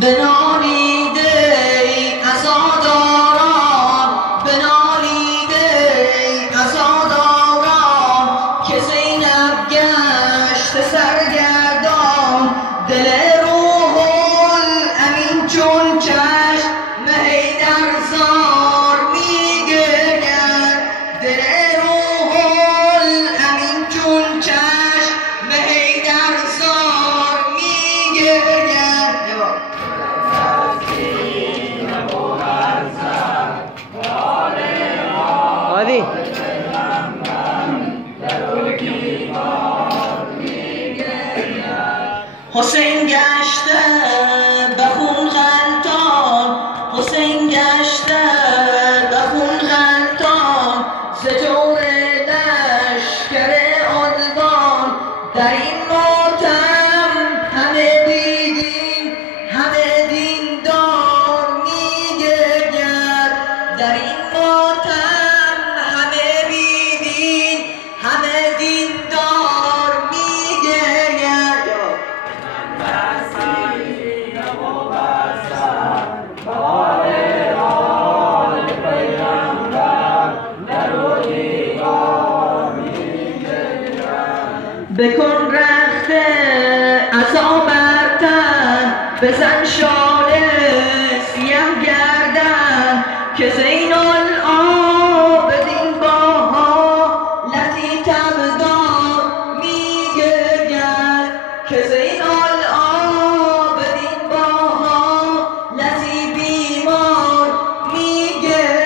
بنالیده ای عزاداران، بنالیده ای عزاداران که زینب گشت سرگردان. دل روح الامین چون چشم حیدر زار میگرید، دل روح الامین چون چشم حیدر زار میگرید. عادی حسین گشته به خون غلطان، حسین گشته به خون غلطان، ز جور لشکر عنوان. در این ماتم همه دیدیم، همه دیندار میگرید، در این ماتم همه دیدیم، همه دیندار میگرید. بکن رخت عصا بر تن، بزن شال سیه گردن که زین العابدین با حالتی تبدار میگرید، که زین العابدین با حالتی بیمار میگرید.